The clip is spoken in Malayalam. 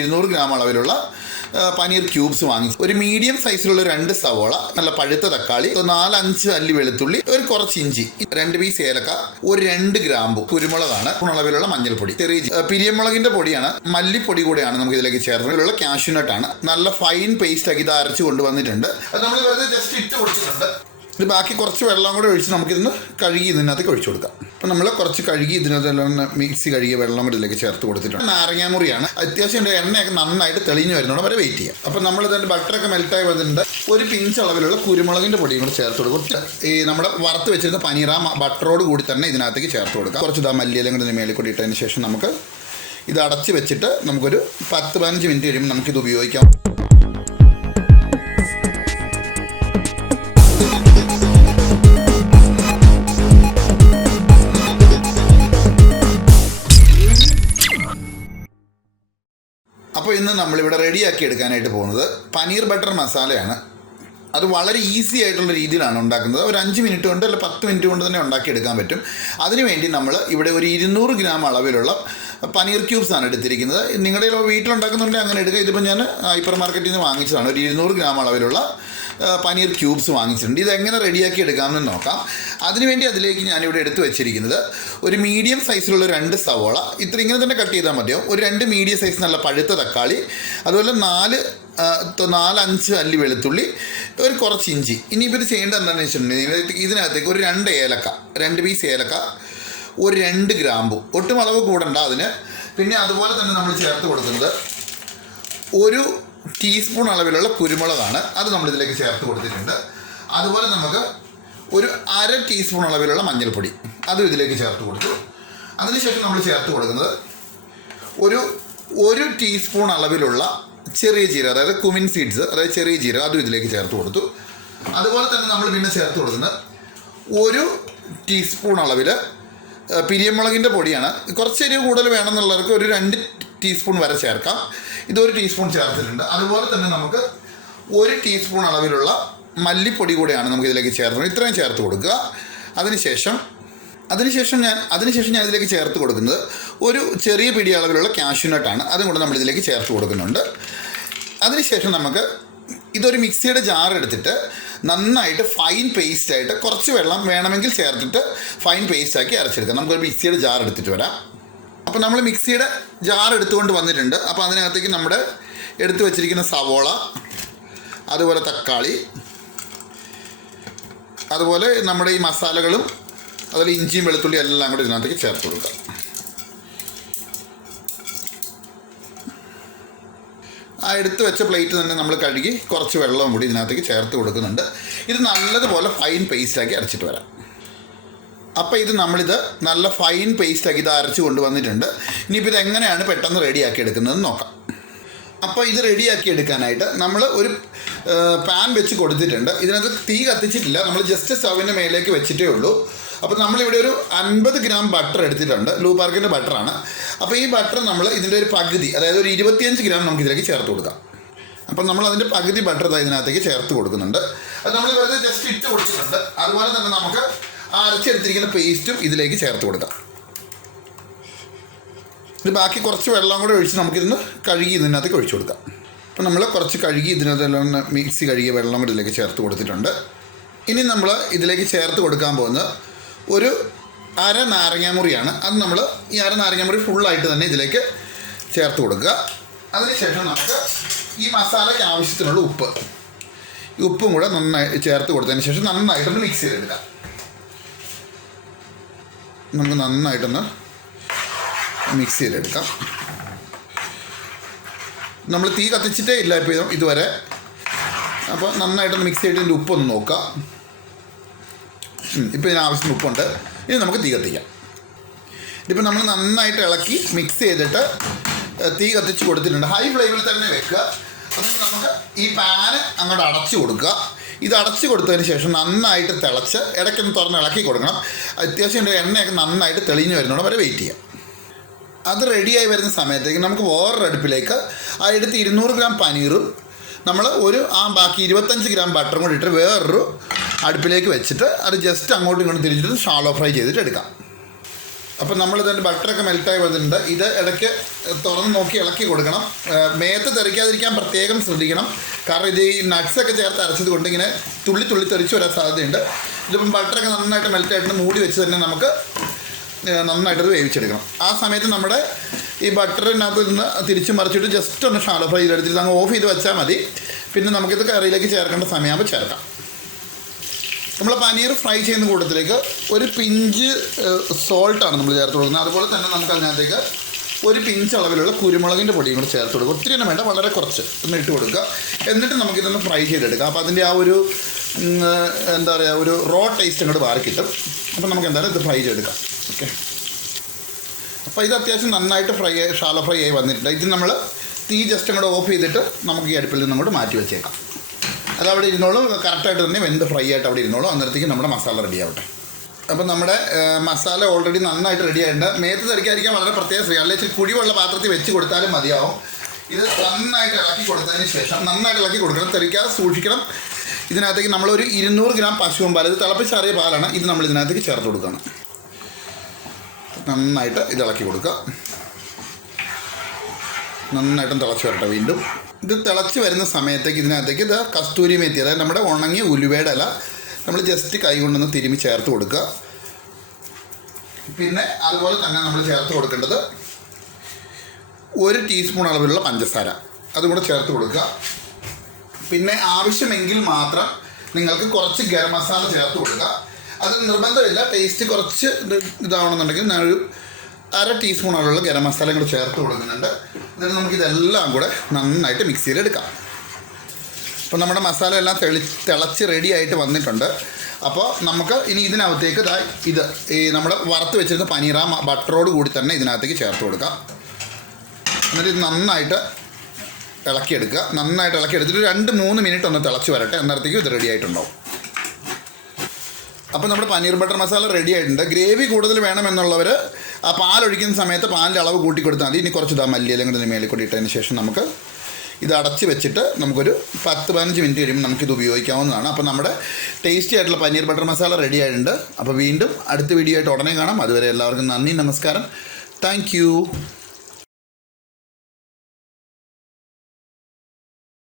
200 ഗ്രാം അളവിലുള്ള പനീർ ക്യൂബ്സ് വാങ്ങിച്ചു. ഒരു മീഡിയം സൈസിലുള്ള 2 സവോള, നല്ല പഴുത്ത തക്കാളി, 4-5 അല്ലി വെളുത്തുള്ളി, ഒരു കുറച്ച് ഇഞ്ചി, 2 പീസ് ഏലക്ക, ഒരു 2 ഗ്രാമ്പു, കുരുമുളകാണ്, അളവിലുള്ള മഞ്ഞൾപ്പൊടി, ചെറിയ പിരിയമുളകിന്റെ പൊടിയാണ്, മല്ലിപ്പൊടി കൂടെയാണ് നമുക്ക് ഇതിലേക്ക് ചേർന്നത്. ഇതിലുള്ള കാഷ്യൂനട്ടാണ്. നല്ല ഫൈൻ പേസ്റ്റ് ആക്കി ഇത് അരച്ച് കൊണ്ടുവന്നിട്ടുണ്ട്. അത് നമ്മൾ വെറുതെ ജസ്റ്റ് ഇട്ട് കൊടുത്തിട്ടുണ്ട്. ഇത് ബാക്കി കുറച്ച് വെള്ളം കൂടെ ഒഴിച്ച് നമുക്കിതൊന്ന് കഴുകി ഇതിനകത്തേക്ക് ഒഴിച്ചു കൊടുക്കാം. അപ്പം നമ്മൾ കുറച്ച് കഴുകി ഇതിനകത്തെല്ലാം മിക്സി കഴുകിയ വെള്ളം കൂടെ ഇതിലേക്ക് ചേർത്ത് കൊടുത്തിട്ടുണ്ട്. നാരങ്ങാമുറിയാണ്. അത്യാവശ്യം എൻ്റെ എണ്ണയൊക്കെ നന്നായിട്ട് തെളിഞ്ഞ് വരുന്നതോടെ വരെ വെയിറ്റ് ചെയ്യാം. അപ്പം നമ്മൾ ഇതിൻ്റെ ബട്ടറൊക്കെ മെൽറ്റായി വന്നിട്ടുണ്ട്. ഒരു പിഞ്ച് അളവിലുള്ള കുരുമുളകിൻ്റെ പൊടിയും കൂടെ ചേർത്ത് കൊടുക്കും. ഈ നമ്മുടെ വറുത്ത് വെച്ചിരുന്ന പനീർ ആ ബട്ടറോട് കൂടി തന്നെ ഇതിനകത്തേക്ക് ചേർത്ത് കൊടുക്കാം. കുറച്ച് മല്ലിയിലും കൂടി മേളിൽ കൂടി ഇട്ടതിന് ശേഷം നമുക്ക് ഇത് അടച്ച് വെച്ചിട്ട് നമുക്കൊരു 10-15 മിനിറ്റ് കഴിയുമ്പോൾ നമുക്കിത് ഉപയോഗിക്കാം. അപ്പോൾ ഇന്ന് നമ്മളിവിടെ റെഡിയാക്കി എടുക്കാനായിട്ട് പോകുന്നത് പനീർ ബട്ടർ മസാലയാണ്. അത് വളരെ ഈസി ആയിട്ടുള്ള രീതിയിലാണ് ഉണ്ടാക്കുന്നത്. ഒരു 5 മിനിറ്റ് കൊണ്ട് അല്ലെങ്കിൽ 10 മിനിറ്റ് കൊണ്ട് തന്നെ ഉണ്ടാക്കിയെടുക്കാൻ പറ്റും. അതിനുവേണ്ടി നമ്മൾ ഇവിടെ ഒരു 200 ഗ്രാം അളവിലുള്ള പനീർ ക്യൂബ്സാണ് എടുത്തിരിക്കുന്നത്. നിങ്ങളുടെ വീട്ടിലുണ്ടാക്കുന്നുണ്ടെങ്കിൽ അങ്ങനെ എടുക്കുക. ഇതിപ്പോൾ ഞാൻ ഹൈപ്പർ മാർക്കറ്റിൽ നിന്ന് വാങ്ങിച്ചതാണ്. ഒരു 200 ഗ്രാം അളവിലുള്ള പനീർ ക്യൂബ്സ് വാങ്ങിച്ചിട്ടുണ്ട്. ഇതെങ്ങനെ റെഡിയാക്കി എടുക്കാമെന്ന് നോക്കാം. അതിനുവേണ്ടി അതിലേക്ക് ഞാനിവിടെ എടുത്തു വെച്ചിരിക്കുന്നത് ഒരു മീഡിയം സൈസിലുള്ള 2 സവോള, ഇങ്ങനെ തന്നെ കട്ട് ചെയ്താൽ മതിയോ. ഒരു 2 മീഡിയം സൈസ് നല്ല പഴുത്ത തക്കാളി, അതുപോലെ 4-5 അല്ലി വെളുത്തുള്ളി, ഒരു കുറച്ച് ഇഞ്ചി. ഇനിയിപ്പോൾ ഇത് ചെയ്യേണ്ടത് എന്താണെന്ന് വെച്ചിട്ടുണ്ടെങ്കിൽ ഇതിനകത്തേക്ക് ഒരു 2 ഏലക്ക, 2 പീസ് ഏലക്ക, ഒരു 2 ഗ്രാമ്പു, ഒട്ടും അളവ് കൂടണ്ട അതിന്. പിന്നെ അതുപോലെ തന്നെ നമ്മൾ ചേർത്ത് കൊടുക്കുന്നത് ഒരു ടീസ്പൂൺ അളവിലുള്ള കുരുമുളകാണ്. അത് നമ്മളിതിലേക്ക് ചേർത്ത് കൊടുത്തിട്ടുണ്ട്. അതുപോലെ നമുക്ക് ഒരു 1/2 ടീസ്പൂൺ അളവിലുള്ള മഞ്ഞൾപ്പൊടി അതും ഇതിലേക്ക് ചേർത്ത് കൊടുത്തു. അതിനുശേഷം നമ്മൾ ചേർത്ത് കൊടുക്കുന്നത് ഒരു ടീസ്പൂൺ അളവിലുള്ള ചെറിയ ജീരകം, അതായത് കുമിൻ സീഡ്സ്, അതായത് ചെറിയ ജീരകം, അതും ഇതിലേക്ക് ചേർത്ത് കൊടുത്തു. അതുപോലെ തന്നെ നമ്മൾ പിന്നെ ചേർത്ത് കൊടുക്കുന്നത് ഒരു ടീസ്പൂൺ അളവിൽ പിരിയമുളകിൻ്റെ പൊടിയാണ്. കുറച്ച് എരിവ് കൂടുതൽ വേണമെന്നുള്ളവർക്ക് ഒരു 2 ടീസ്പൂൺ വരെ ചേർക്കാം. ഇതൊരു ടീസ്പൂൺ ചേർത്തിട്ടുണ്ട്. അതുപോലെ തന്നെ നമുക്ക് 1 ടീസ്പൂൺ അളവിലുള്ള മല്ലിപ്പൊടി കൂടെയാണ് നമുക്ക് ഇതിലേക്ക് ചേർക്കുന്നത്. ഇത്രയും ചേർത്ത് കൊടുക്കുക. അതിനുശേഷം ഞാൻ ഇതിലേക്ക് ചേർത്ത് കൊടുക്കുന്നത് ഒരു ചെറിയ പിടി അളവിലുള്ള കാഷ്യൂനട്ടാണ്. അതും കൂടെ നമ്മളിതിലേക്ക് ചേർത്ത് കൊടുക്കുന്നുണ്ട്. അതിനുശേഷം നമുക്ക് ഇതൊരു മിക്സിയുടെ ജാർ എടുത്തിട്ട് നന്നായിട്ട് ഫൈൻ പേസ്റ്റായിട്ട് കുറച്ച് വെള്ളം വേണമെങ്കിൽ ചേർത്തിട്ട് ഫൈൻ പേസ്റ്റാക്കി അരച്ചെടുക്കാം. നമുക്കൊരു മിക്സിയുടെ ജാർ എടുത്തിട്ട് വരാം. അപ്പോൾ നമ്മൾ മിക്സിയുടെ ജാർ എടുത്തുകൊണ്ട് വന്നിട്ടുണ്ട്. അപ്പോൾ അതിനകത്തേക്ക് നമ്മുടെ എടുത്തു വച്ചിരിക്കുന്ന സവോള, അതുപോലെ തക്കാളി, അതുപോലെ നമ്മുടെ ഈ മസാലകളും, അതുപോലെ ഇഞ്ചിയും വെളുത്തുള്ളി എല്ലാം കൂടി ഇതിനകത്തേക്ക് ചേർത്ത് കൊടുക്കുക. ആ എടുത്ത് വെച്ച പ്ലേറ്റ് തന്നെ നമ്മൾ കഴുകി കുറച്ച് വെള്ളവും കൂടി ഇതിനകത്തേക്ക് ചേർത്ത് കൊടുക്കുന്നുണ്ട്. ഇത് നല്ലതുപോലെ ഫൈൻ പേസ്റ്റാക്കി അരച്ചിട്ട് വരാം. അപ്പോൾ ഇത് നമ്മളിത് നല്ല ഫൈൻ പേസ്റ്റാക്കി ഇത് അരച്ച് കൊണ്ടുവന്നിട്ടുണ്ട്. ഇനിയിപ്പോൾ ഇതെങ്ങനെയാണ് പെട്ടെന്ന് റെഡിയാക്കി എടുക്കുന്നതെന്ന് നോക്കാം. അപ്പോൾ ഇത് റെഡിയാക്കി എടുക്കാനായിട്ട് നമ്മൾ ഒരു പാൻ വെച്ച് കൊടുത്തിട്ടുണ്ട്. ഇതിനകത്ത് തീ കത്തിച്ചിട്ടില്ല, നമ്മൾ ജസ്റ്റ് സ്റ്റവിൻ്റെ മേലേക്ക് വെച്ചിട്ടേ ഉള്ളൂ. അപ്പോൾ നമ്മളിവിടെ ഒരു 50 ഗ്രാം ബട്ടർ എടുത്തിട്ടുണ്ട്. ലൂ പാർക്കിൻ്റെ ബട്ടറാണ്. അപ്പോൾ ഈ ബട്ടർ നമ്മൾ ഇതിൻ്റെ ഒരു പകുതി, അതായത് ഒരു 25 ഗ്രാം നമുക്ക് ഇതിലേക്ക് ചേർത്ത് കൊടുക്കാം. അപ്പം നമ്മൾ അതിൻ്റെ പകുതി ബട്ടർ ഇതിനകത്തേക്ക് ചേർത്ത് കൊടുക്കുന്നുണ്ട്. അത് നമ്മൾ വെറുതെ ജസ്റ്റ് ഇട്ട് കൊടുക്കുന്നുണ്ട്. അതുപോലെ തന്നെ നമുക്ക് അരച്ചെടുത്തിരിക്കുന്ന പേസ്റ്റും ഇതിലേക്ക് ചേർത്ത് കൊടുക്കാം. ഇത് ബാക്കി കുറച്ച് വെള്ളം കൂടെ ഒഴിച്ച് നമുക്കിതൊന്ന് കഴുകി ഇതിനകത്തേക്ക് ഒഴിച്ചു കൊടുക്കാം. അപ്പോൾ നമ്മൾ കുറച്ച് കഴുകി ഇതിനകത്തെല്ലാം മിക്സി കഴുകിയ വെള്ളം കൂടെ ഇതിലേക്ക് ചേർത്ത് കൊടുത്തിട്ടുണ്ട്. ഇനി നമ്മൾ ഇതിലേക്ക് ചേർത്ത് കൊടുക്കാൻ പോകുന്നത് ഒരു 1/2 നാരങ്ങാമുറിയാണ്. അത് നമ്മൾ ഈ 1/2 നാരങ്ങാമുറി ഫുള്ളായിട്ട് തന്നെ ഇതിലേക്ക് ചേർത്ത് കൊടുക്കുക. അതിനുശേഷം നമുക്ക് ഈ മസാലയ്ക്ക് ആവശ്യത്തിനുള്ള ഉപ്പും കൂടെ നന്നായി ചേർത്ത് കൊടുത്തതിന് ശേഷം നന്നായിട്ടൊന്ന് മിക്സ് ചെയ്തെടുക്കാം. നമുക്ക് നന്നായിട്ടൊന്ന് മിക്സ് ചെയ്തെടുക്കാം. നമ്മൾ തീ കത്തിച്ചിട്ടേ ഇല്ല ഇപ്പോൾ ഇതുവരെ. അപ്പോൾ നന്നായിട്ടൊന്ന് മിക്സ് ചെയ്തിട്ട് ഇതിൻ്റെ ഉപ്പൊന്ന് നോക്കാം. ഇപ്പോൾ ഇതിന് ആവശ്യത്തിന് ഉപ്പുണ്ട്. ഇനി നമുക്ക് തീ കത്തിക്കാം. ഇതിപ്പോൾ നമ്മൾ നന്നായിട്ട് ഇളക്കി മിക്സ് ചെയ്തിട്ട് തീ കത്തിച്ച് കൊടുത്തിട്ടുണ്ട്. ഹൈ ഫ്ലെയിമിൽ തന്നെ വെക്കുക. എന്നിട്ട് നമുക്ക് ഈ പാന് അങ്ങോട്ട് അടച്ചു കൊടുക്കുക. ഇത് അടച്ചു കൊടുത്തതിന് ശേഷം നന്നായിട്ട് തിളച്ച് ഇടയ്ക്കൊന്ന് തുറന്ന് ഇളക്കി കൊടുക്കണം. അത്യാവശ്യം എണ്ണയൊക്കെ നന്നായിട്ട് തെളിഞ്ഞ് വരുന്നതോടെ വരെ വെയിറ്റ് ചെയ്യാം. അത് റെഡിയായി വരുന്ന സമയത്തേക്ക് നമുക്ക് വേറൊരു അടുപ്പിലേക്ക് ആ എടുത്ത് 200 ഗ്രാം പനീറും നമ്മൾ ബാക്കി 25 ഗ്രാം ബട്ടറും കൂടി ഇട്ട് വേറൊരു അടുപ്പിലേക്ക് വെച്ചിട്ട് അത് ജസ്റ്റ് അങ്ങോട്ടും ഇങ്ങോട്ടും തിരിച്ചിട്ട് ഷാലോ ഫ്രൈ ചെയ്തിട്ട് എടുക്കാം. അപ്പോൾ നമ്മൾ ഇതിൻ്റെ ബട്ടറൊക്കെ മെൽറ്റായി വന്നിട്ടുണ്ട്. ഇത് ഇടയ്ക്ക് തുറന്ന് നോക്കി ഇളക്കി കൊടുക്കണം. മേത്ത് തെറിക്കാതിരിക്കാൻ പ്രത്യേകം ശ്രദ്ധിക്കണം. കാരണം ഇത് ഈ നട്ട്സൊക്കെ ചേർത്ത് അരച്ചത് കൊണ്ട് ഇങ്ങനെ തുള്ളി തെറിച്ച് വരാൻ സാധ്യതയുണ്ട്. ഇതിപ്പം ബട്ടറൊക്കെ നന്നായിട്ട് മെൽറ്റായിട്ട് മൂടി വെച്ച് തന്നെ നമുക്ക് നന്നായിട്ടത് വേവിച്ചെടുക്കണം. ആ സമയത്ത് നമ്മുടെ ഈ ബട്ടറിനകത്ത് നിന്ന് തിരിച്ച് മറിച്ചിട്ട് ജസ്റ്റ് ഒന്ന് ഷാലോ ഫ്രൈ ചെയ്തെടുത്തിട്ട് അങ്ങ് ഓഫ് ചെയ്ത് വെച്ചാൽ മതി. പിന്നെ നമുക്കിത് കറിയിലേക്ക് ചേർക്കേണ്ട സമയമാകുമ്പോൾ ചേർക്കാം. നമ്മൾ പനീർ ഫ്രൈ ചെയ്യുന്ന കൂട്ടത്തിലേക്ക് ഒരു പിഞ്ച് സോൾട്ടാണ് നമ്മൾ ചേർത്ത് കൊടുക്കുന്നത്. അതുപോലെ തന്നെ നമുക്ക് അതിനകത്തേക്ക് ഒരു പിഞ്ച് അളവിലുള്ള കുരുമുളകിൻ്റെ പൊടിയും കൂടെ ചേർത്ത് കൊടുക്കുക. ഒത്തിരി തന്നെ വേണ്ട, വളരെ കുറച്ച് ഒന്ന് ഇട്ട് കൊടുക്കുക. എന്നിട്ട് നമുക്കിതൊന്ന് ഫ്രൈ ചെയ്തെടുക്കാം. അപ്പോൾ അതിൻ്റെ ആ ഒരു എന്താ പറയുക, ഒരു റോ ടേസ്റ്റ് അങ്ങോട്ട് മാറി കിട്ടും. അപ്പോൾ നമുക്ക് എന്തായാലും ഇത് ഫ്രൈ ചെയ്തെടുക്കാം. ഓക്കെ, അപ്പോൾ ഇത് അത്യാവശ്യം നന്നായിട്ട് ഷാലോ ഫ്രൈ ആയി വന്നിട്ടുണ്ട്. ഇത് നമ്മൾ തീ ജസ്റ്റ് അങ്ങോട്ട് ഓഫ് ചെയ്തിട്ട് നമുക്ക് ഈ അടുപ്പിൽ നിന്ന് അങ്ങോട്ട് മാറ്റി വെച്ചേക്കാം. അതവിടെ ഇരുന്നോളൂ, കറക്റ്റായിട്ട് തന്നെ വെന്ത് ഫ്രൈ ആയിട്ട് അവിടെ ഇരുന്നോളൂ. അന്നേരത്തേക്ക് നമ്മുടെ മസാല റെഡി ആവട്ടെ. അപ്പോൾ നമ്മുടെ മസാല ഓൾറെഡി നന്നായിട്ട് റെഡി ആയിട്ടുണ്ട്. മേത്ത് തെറിക്കാതിരിക്കാൻ വളരെ പ്രത്യേകം ശ്രദ്ധിക്കുക. അല്ലെങ്കിൽ ഇച്ചിരി കുഴിവുള്ള പാത്രത്തിൽ വെച്ച് കൊടുത്താലും മതിയാവും. ഇത് നന്നായിട്ട് ഇളക്കി കൊടുത്തതിന് ശേഷം നന്നായിട്ട് ഇളക്കി കൊടുക്കണം, തെറിക്കാതെ സൂക്ഷിക്കണം. ഇതിനകത്തേക്ക് നമ്മളൊരു 200 ഗ്രാം പശുവും പാൽ, ഇത് തിളപ്പിച്ചാറിയ പാലാണ്, ഇത് നമ്മൾ ഇതിനകത്തേക്ക് ചേർത്ത് കൊടുക്കണം. നന്നായിട്ട് ഇത് ഇളക്കി കൊടുക്കുക. നന്നായിട്ടും തിളച്ച് വരട്ടെ. വീണ്ടും ഇത് തിളച്ച് വരുന്ന സമയത്തേക്ക് ഇതിനകത്തേക്ക് ഇത് കസ്തൂരി മേത്തി, അതായത് നമ്മുടെ ഉണങ്ങിയ ഉലുവയുടെ ഇല നമ്മൾ ജസ്റ്റ് കൈ കൊണ്ടൊന്ന് തിരുമ്മി ചേർത്ത് കൊടുക്കുക. പിന്നെ അതുപോലെ തന്നെ നമ്മൾ ചേർത്ത് കൊടുക്കേണ്ടത് 1 ടീസ്പൂൺ അളവിലുള്ള പഞ്ചസാര, അതും കൂടെ ചേർത്ത് കൊടുക്കുക. പിന്നെ ആവശ്യമെങ്കിൽ മാത്രം നിങ്ങൾക്ക് കുറച്ച് ഗരം മസാല ചേർത്ത് കൊടുക്കുക. അത് നിർബന്ധമില്ല, ടേസ്റ്റ് കുറച്ച് ഇതാവണമെന്നുണ്ടെങ്കിൽ ഞാനൊരു 1/2 ടീസ്പൂൺ അളവിലുള്ള ഗരം മസാലയും കൂടെ ചേർത്ത് കൊടുക്കുന്നുണ്ട്. എന്നിട്ട് നമുക്കിതെല്ലാം കൂടെ നന്നായിട്ട് മിക്സ് ചെയ്തെടുക്കാം. അപ്പോൾ നമ്മുടെ മസാല എല്ലാം തിളച്ച് റെഡി ആയിട്ട് വന്നിട്ടുണ്ട്. അപ്പോൾ നമുക്ക് ഇനി ഇതിനകത്തേക്ക് ഇത് ഈ നമ്മൾ വറുത്ത് വെച്ചിരുന്ന പനീർ ബട്ടറോട് കൂടി തന്നെ ഇതിനകത്തേക്ക് ചേർത്ത് കൊടുക്കാം. എന്നിട്ട് ഇത് നന്നായിട്ട് ഇളക്കിയെടുക്കുക. നന്നായിട്ട് ഇളക്കിയെടുത്തിട്ട് 2-3 മിനിറ്റ് ഒന്ന് തിളച്ച് വരട്ടെ. അന്നേരത്തേക്കും ഇത് റെഡി ആയിട്ടുണ്ടാവും. അപ്പോൾ നമ്മുടെ പനീർ ബട്ടർ മസാല റെഡി ആയിട്ടുണ്ട്. ഗ്രേവി കൂടുതൽ വേണമെന്നുള്ളവർ ആ പാലൊഴിക്കുന്ന സമയത്ത് പാലിൻ്റെ അളവ് കൂട്ടി കൊടുത്താൽ മതി. ഇനി കുറച്ച് മല്ലിയിലും കൂടി മേളിൽ കൂടി ഇട്ടതിന് ശേഷം നമുക്ക് ഇത് അടച്ച് വെച്ചിട്ട് നമുക്കൊരു 10-15 മിനിറ്റ് കഴിയുമ്പോൾ നമുക്കിത് ഉപയോഗിക്കാവുന്നതാണ്. അപ്പോൾ നമ്മുടെ ടേസ്റ്റി ആയിട്ടുള്ള പനീർ ബട്ടർ മസാല റെഡി ആയിട്ടുണ്ട്. അപ്പോൾ വീണ്ടും അടുത്ത വീഡിയോ ആയിട്ട് ഉടനെ കാണാം. അതുവരെ എല്ലാവർക്കും നന്ദി, നമസ്കാരം, താങ്ക് യു.